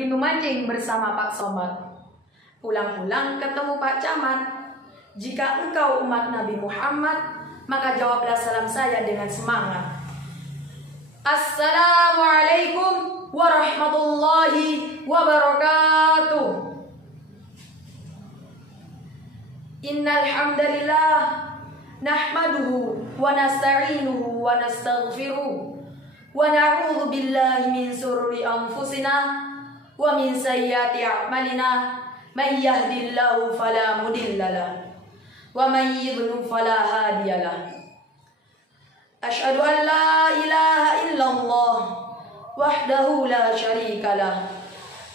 pergi memancing bersama Pak Somad. Pulang-pulang ketemu Pak Camat. Jika engkau umat Nabi Muhammad, maka jawablah salam saya dengan semangat. Assalamualaikum warahmatullahi wabarakatuh. Innal hamdalillah nahmaduhu wa nasta'inuhu wa nastaghfiruh wa na'udzu billahi min shururi anfusina wa min sayyiati a'malina. Man yahdihillahu fala mudilla lahu wa man yudlil fala hadiya lahu. Asyhadu an la ilaha illallah wahdahu la syarika lah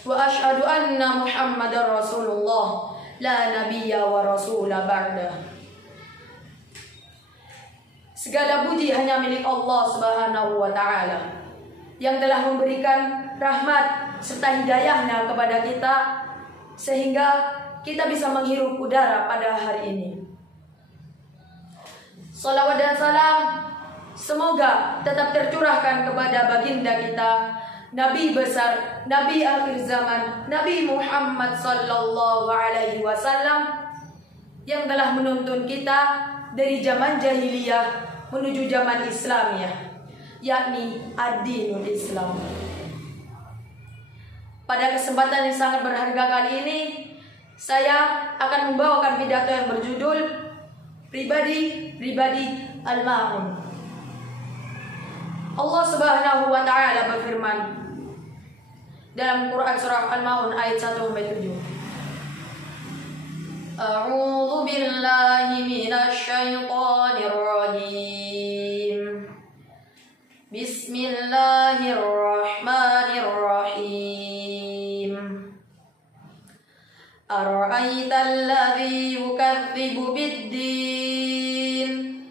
wa asyhadu anna Muhammadar Rasulullah la nabiyya wa rasula ba'da. Segala puji hanya milik Allah Subhanahu wa taala yang telah memberikan rahmat serta hidayahnya kepada kita sehingga kita bisa menghirup udara pada hari ini. Salawat dan salam semoga tetap tercurahkan kepada baginda kita, Nabi besar, Nabi akhir zaman, Nabi Muhammad sallallahu alaihi wasallam yang telah menuntun kita dari zaman jahiliyah menuju zaman Islamiyah, yakni ad-dinul Islam. Pada kesempatan yang sangat berharga kali ini, saya akan membawakan pidato yang berjudul Pribadi Al-Ma'un. Allah Subhanahu wa taala berfirman dalam Quran surah Al-Ma'un ayat 1-7. A'udzu billahi minasy syaithanir rajim. Bismillahirrahmanirrahim. Ara'aital ladzi yukadzibu bid-din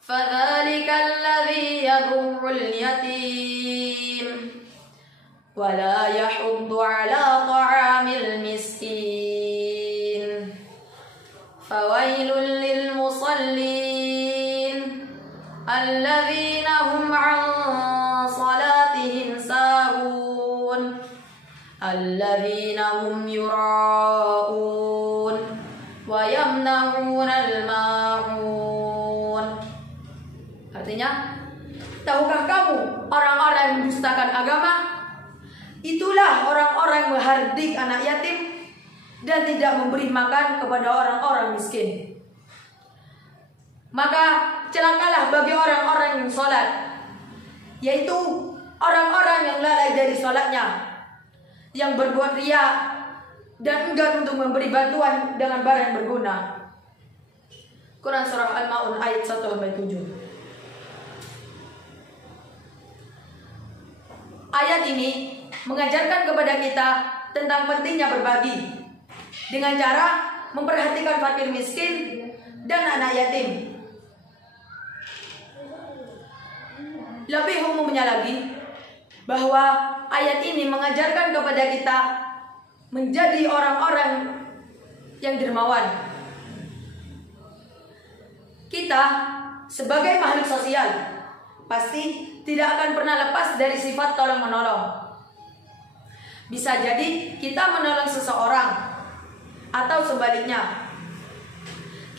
fadzalikal ladzi yadurrul yatim wa la yahuddu 'ala ta'amil miskin. Fawailul lil musallin alladzina hum 'an salatihim sahun alladzina hum yura'un wa yamna'unal ma'un. Artinya, tahukah kamu orang-orang yang mendustakan agama? Itulah orang-orang yang menghardik anak yatim dan tidak memberi makan kepada orang-orang miskin. Maka celakalah bagi orang-orang yang sholat, yaitu orang-orang yang lalai dari sholatnya, yang berbuat riya dan enggan untuk memberi bantuan dengan barang yang berguna. Quran surah Al-Ma'un ayat 1-7. Ayat ini mengajarkan kepada kita tentang pentingnya berbagi dengan cara memperhatikan fakir miskin dan anak yatim. Lebih umumnya lagi, bahwa ayat ini mengajarkan kepada kita menjadi orang-orang yang dermawan. Kita sebagai makhluk sosial pasti tidak akan pernah lepas dari sifat tolong-menolong. Bisa jadi kita menolong seseorang, atau sebaliknya,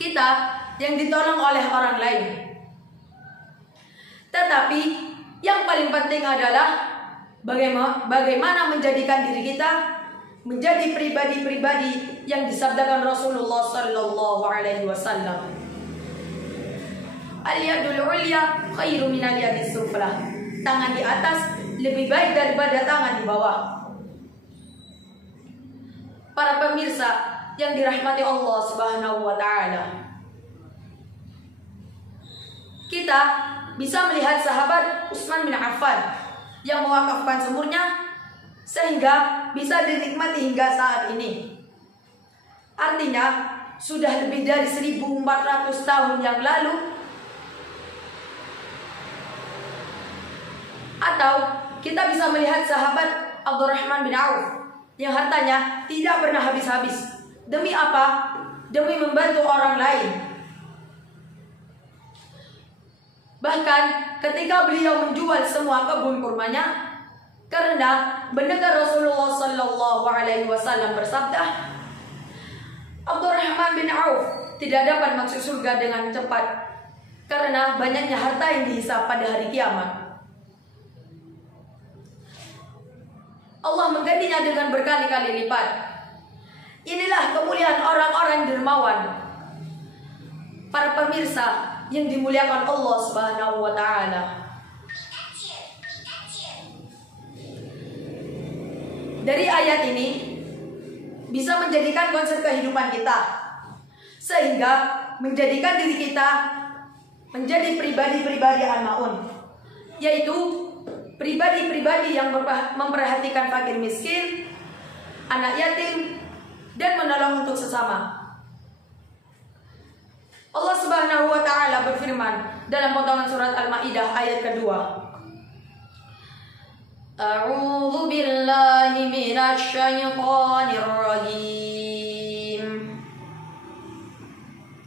kita yang ditolong oleh orang lain. Tetapi yang paling penting adalah bagaimana menjadikan diri kita menjadi pribadi-pribadi yang disabdakan Rasulullah sallallahu alaihi wasallam. Al-yadul ulya khairu minal yadis sufla. Tangan di atas lebih baik daripada tangan di bawah. Para pemirsa yang dirahmati Allah Subhanahu wa taala, kita bisa melihat sahabat Utsman bin Affan yang mewakafkan sumurnya sehingga bisa dinikmati hingga saat ini. Artinya sudah lebih dari 1400 tahun yang lalu. Atau kita bisa melihat sahabat Abdurrahman bin Auf yang hartanya tidak pernah habis-habis. Demi apa? Demi membantu orang lain. Bahkan ketika beliau menjual semua kebun kurmanya, Karena mendengar Rasulullah Sallallahu Alaihi Wasallam bersabda, Abdurrahman bin Auf tidak dapat masuk surga dengan cepat karena banyaknya harta yang dihisab pada hari kiamat. Allah menggantinya dengan berkali-kali lipat. Inilah kemuliaan orang-orang dermawan, para pemirsa yang dimuliakan Allah Subhanahu wa Ta'ala. Dari ayat ini bisa menjadikan konsep kehidupan kita, sehingga menjadikan diri kita menjadi pribadi-pribadi al-ma'un, yaitu pribadi-pribadi yang memperhatikan fakir miskin, anak yatim, dan menolong untuk sesama. Allah Subhanahu wa Ta'ala berfirman dalam potongan surat Al-Maidah ayat kedua, A'udzu billahi minasy syaithanir rajim.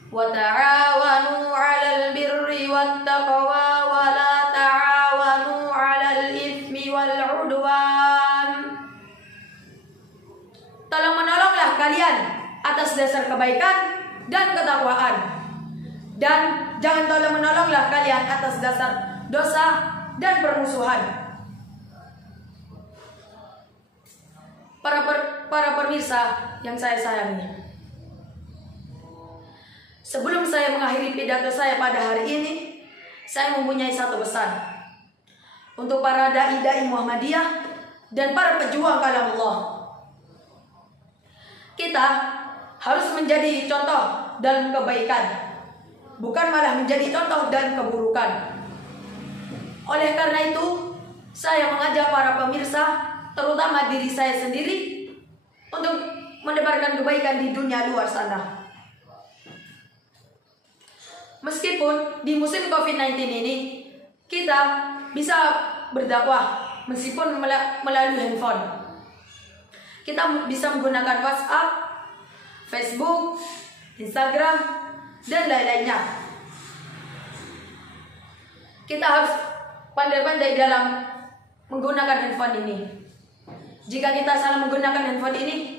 Wa ta'awanu 'alal birri wat taqwa wa la ta'awanu 'alal itsmi wal 'udwan. Tolong menolonglah kalian atas dasar kebaikan dan ketakwaan, dan jangan tolong menolonglah kalian atas dasar dosa dan permusuhan. Para pemirsa yang saya sayangi, sebelum saya mengakhiri pidato saya pada hari ini, saya mempunyai satu pesan untuk para dai-dai Muhammadiyah dan para pejuang kalam Allah. Kita harus menjadi contoh dalam kebaikan, bukan malah menjadi contoh dan keburukan. Oleh karena itu, saya mengajak para pemirsa, terutama diri saya sendiri, untuk menebarkan kebaikan di dunia luar sana. Meskipun di musim COVID-19 ini kita bisa berdakwah meskipun melalui handphone. Kita bisa menggunakan WhatsApp, Facebook, Instagram, dan lain-lainnya. Kita harus pandai-pandai dalam menggunakan handphone ini. Jika kita salah menggunakan handphone ini,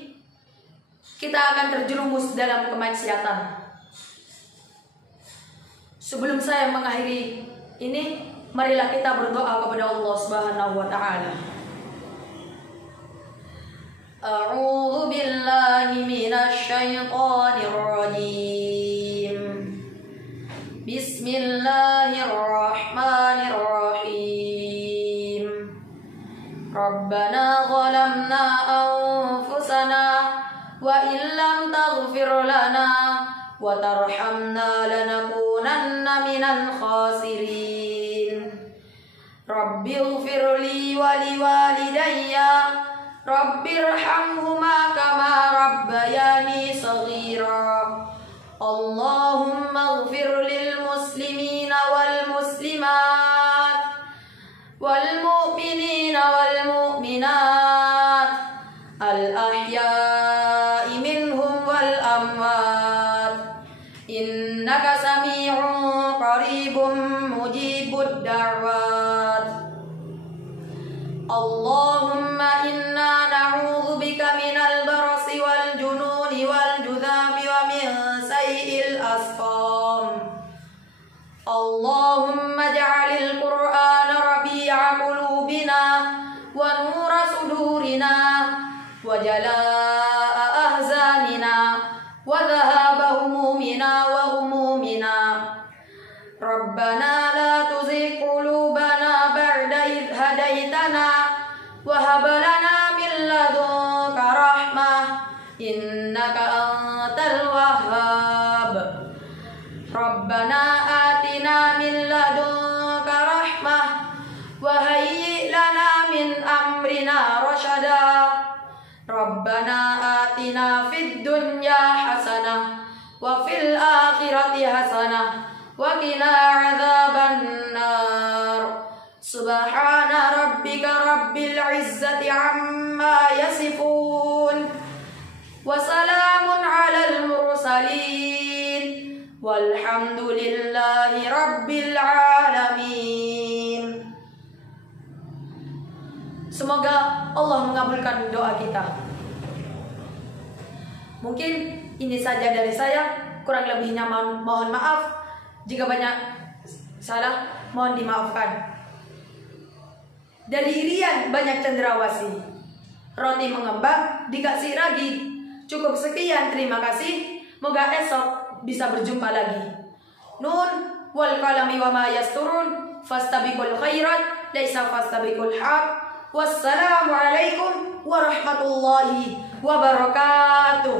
kita akan terjerumus dalam kemaksiatan. Sebelum saya mengakhiri ini, marilah kita berdoa kepada Allah Subhanahu wa Ta'ala. A'udzu billahi minasy syaithanir rajim. Bismillahirrahmanirrahim. Rabbana zalamna anfusana wa illam taghfir lana wa tarhamna lanakunanna minal khasirin. Rabbighfirli wa liwalidayya Rabbirhamhuma kama rabbayani shaghira. Allahumma ighfir lil muslimina wal muslimat wal mu'minina wal mu'minat al ahya'i minhum wal amwat innaka sami'un qaribun mujibud da'wat. Allahumma inna na'udzu bika minal barasi wal jununi wal judhami wa min sayyi'il asqam. Allahumma ja'alil qur'ana rabi'a qulubina wa nura sudurina wa jalaa'a ahzanina wa dhahaba humumina wa humumina. Rabbana la tuzigh qulubana ba'da idh hadaitana wa hab lana min ladunka rahmah innaka antal wahhab. Rabbana atina min ladunka rahmah wa hayyi lana min amrina rasyada. Rabbana atina fid dunya hasanah wa fil akhirati hasanah wa qina adzaban nar. Subhana rabbika rabbil izzati amma yasifun wa salamun alal mursalin walhamdulillahi rabbil alamin. Semoga Allah mengabulkan doa kita. Mungkin ini saja dari saya, kurang lebihnya mohon maaf. Jika banyak salah, mohon dimaafkan. Dari Irian banyak cendrawasih, roti mengembang dikasih ragi. Cukup sekian, terima kasih. Moga esok bisa berjumpa lagi. Nun wal qalami wa ma yasturun, fastabiqul khairat, laisa fastabiqul haq. Wassalamu alaikum warahmatullahi wabarakatuh.